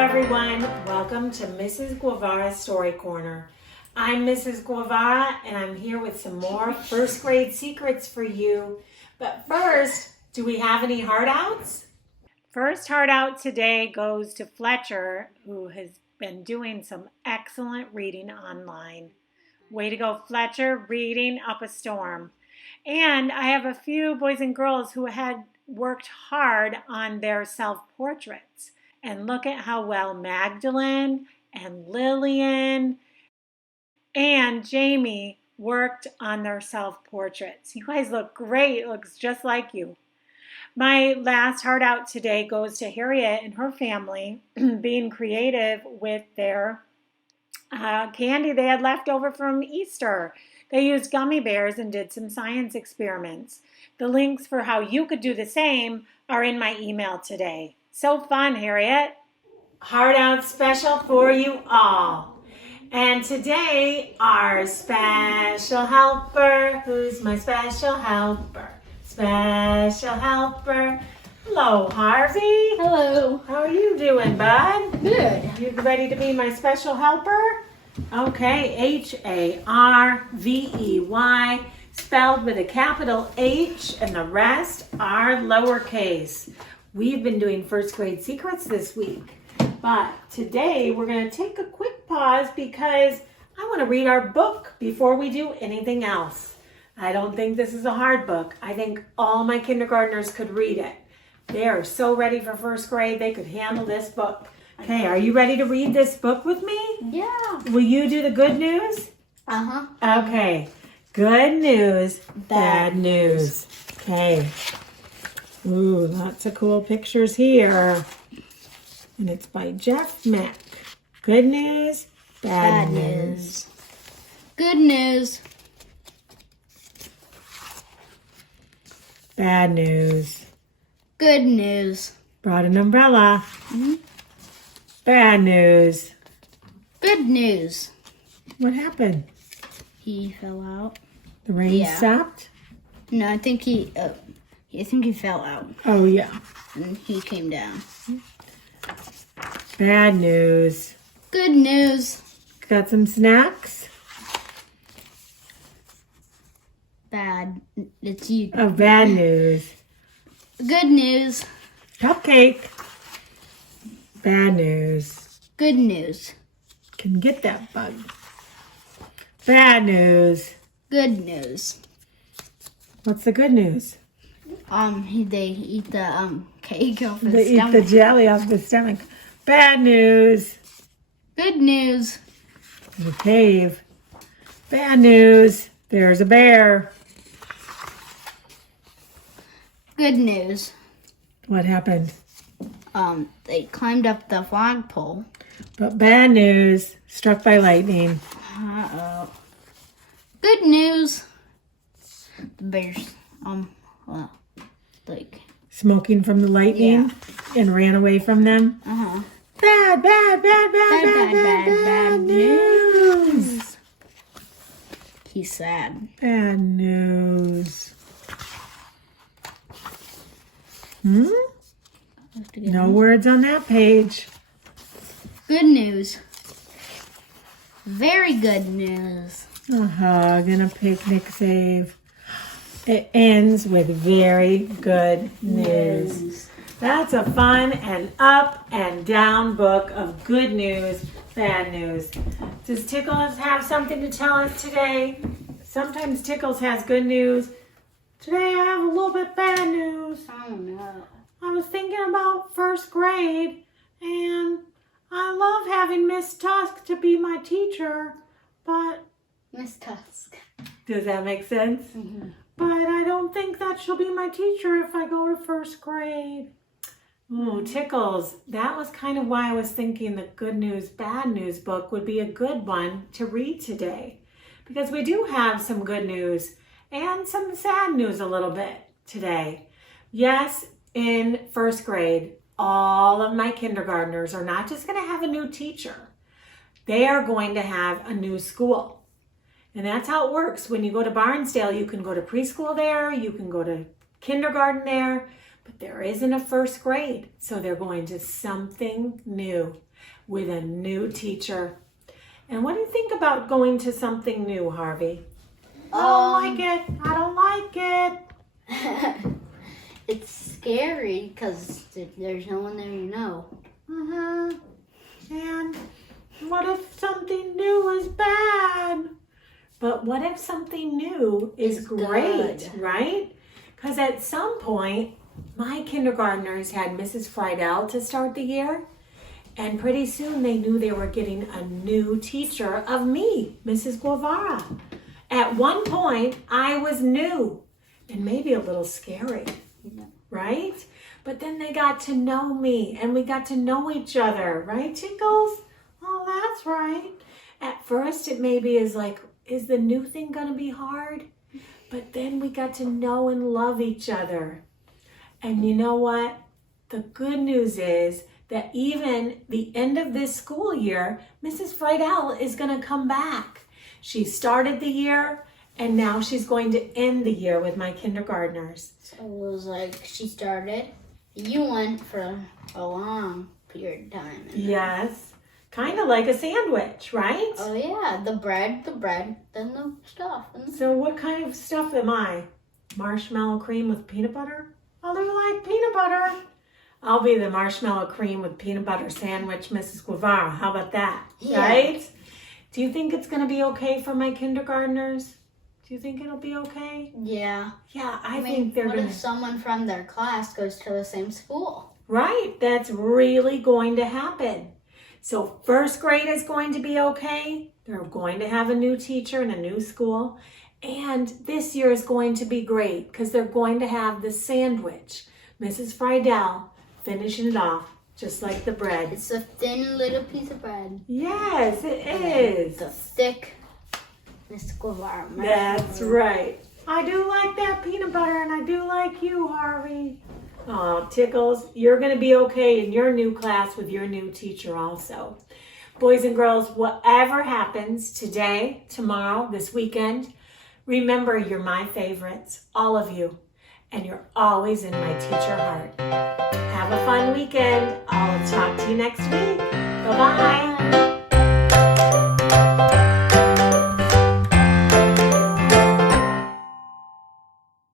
everyone. Welcome to Mrs. Guevara's Story Corner. I'm Mrs. Guevara and I'm here with some more first grade secrets for you. But first, do we have any heart outs? First heart out today goes to Fletcher, who has been doing some excellent reading online. Way to go, Fletcher, reading up a storm. And I have a few boys and girls who had worked hard on their self-portraits. And look at how well Magdalene and Lillian and Jamie worked on their self-portraits. You guys look great. It looks just like you. My last heart out today goes to Harriet and her family being creative with their candy they had left over from Easter. They used gummy bears and did some science experiments. The links for how you could do the same are in my email today. So fun, Harriet. Heart out special for you all. And today, our special helper. Who's my special helper? Special helper. Hello, Harvey. Hello. How are you doing, bud? Good. You ready to be my special helper? Okay, Harvey, spelled with a capital H, and the rest are lowercase. We've been doing first grade secrets this week, but today we're going to take a quick pause because I want to read our book before we do anything else. I don't think this is a hard book. I think all my kindergartners could read it. They are so ready for first grade, they could handle this book. Okay, are you ready to read this book with me? Yeah. Will you do the good news? Uh-huh. Okay. Good news, bad news. Okay. Ooh, lots of cool pictures here. And it's by Jeff Mack. Good news, bad news. Good news. Bad news. Good news. Brought an umbrella. Bad news. Good news. What happened? He fell out. The rain stopped? No, I think he fell out Oh, yeah. and he came down. Bad news. Good news. Got some snacks? Bad. It's you. Oh, bad news. Good news. Cupcake. Bad news. Good news. Can get that bug. Bad news. Good news. What's the good news? They eat the cake off his They eat stomach. the jelly off the stomach. Bad news. Good news. The cave. Bad news. There's a bear. Good news. What happened? They climbed up the flagpole. But bad news. Struck by lightning. Uh-oh. Good news. The bears, well, like. Smoking from the lightning and ran away from them. Uh-huh. Bad news. He's sad. Bad news. No words on that page. Good news. Very good news. A hug and a picnic save. It ends with very good news. That's a fun and up and down book of good news, bad news. Does Tickles have something to tell us today? Sometimes Tickles has good news. Today I have a little bit bad news. Oh no. I was thinking about first grade and I love having Miss Tusk to be my teacher, but... Miss Tusk. Does that make sense? Mm-hmm. But I don't think that she'll be my teacher if I go to first grade. Ooh, Tickles. That was kind of why I was thinking the good news, bad news book would be a good one to read today. Because we do have some good news and some sad news a little bit today. Yes, in first grade, all of my kindergartners are not just going to have a new teacher. They are going to have a new school. And that's how it works. When you go to Barnesdale, you can go to preschool there, you can go to kindergarten there, but there isn't a first grade. So they're going to something new. with a new teacher. And what do you think about going to something new, Harvey? I don't like it. I don't like it. It's scary because there's no one there you know. And what if something new is bad? But what if something new is great, good. right? Because at some point, my kindergartners had Mrs. Friedel to start the year. And pretty soon they knew they were getting a new teacher of me, Mrs. Guevara. At one point, I was new and maybe a little scary, right? But then they got to know me and we got to know each other, right, Tinkles? Oh, that's right. At first, it maybe is like, is the new thing going to be hard? But then we got to know and love each other. And you know what? The good news is that even the end of this school year, Mrs. Friedel is going to come back. She started the year, and now she's going to end the year with my kindergartners. So it was like she started. You went for a long period of time. Yes. Kind of like a sandwich, right? Oh yeah, the bread, then the stuff. So what kind of stuff am I? Marshmallow cream with peanut butter? Oh, they're like peanut butter. I'll be the marshmallow cream with peanut butter sandwich, Mrs. Guevara. How about that? Yeah. Right? Do you think it's going to be okay for my kindergartners? Do you think it'll be okay? Yeah. Yeah, I think they're what going to. if someone from their class goes to the same school? Right. That's really going to happen. So first grade is going to be okay. They're going to have a new teacher and a new school. And this year is going to be great because they're going to have the sandwich. Mrs. Friedel finishing it off just like the bread. It's a thin little piece of bread. Yes, it is. The thick Miss Guevara. That's right. I do like that peanut butter and I do like you, Harvey. Oh, Tickles, you're going to be okay in your new class with your new teacher also. Boys and girls, whatever happens today, tomorrow, this weekend, remember you're my favorites, all of you, and you're always in my teacher heart. Have a fun weekend. I'll talk to you next week. Bye-bye.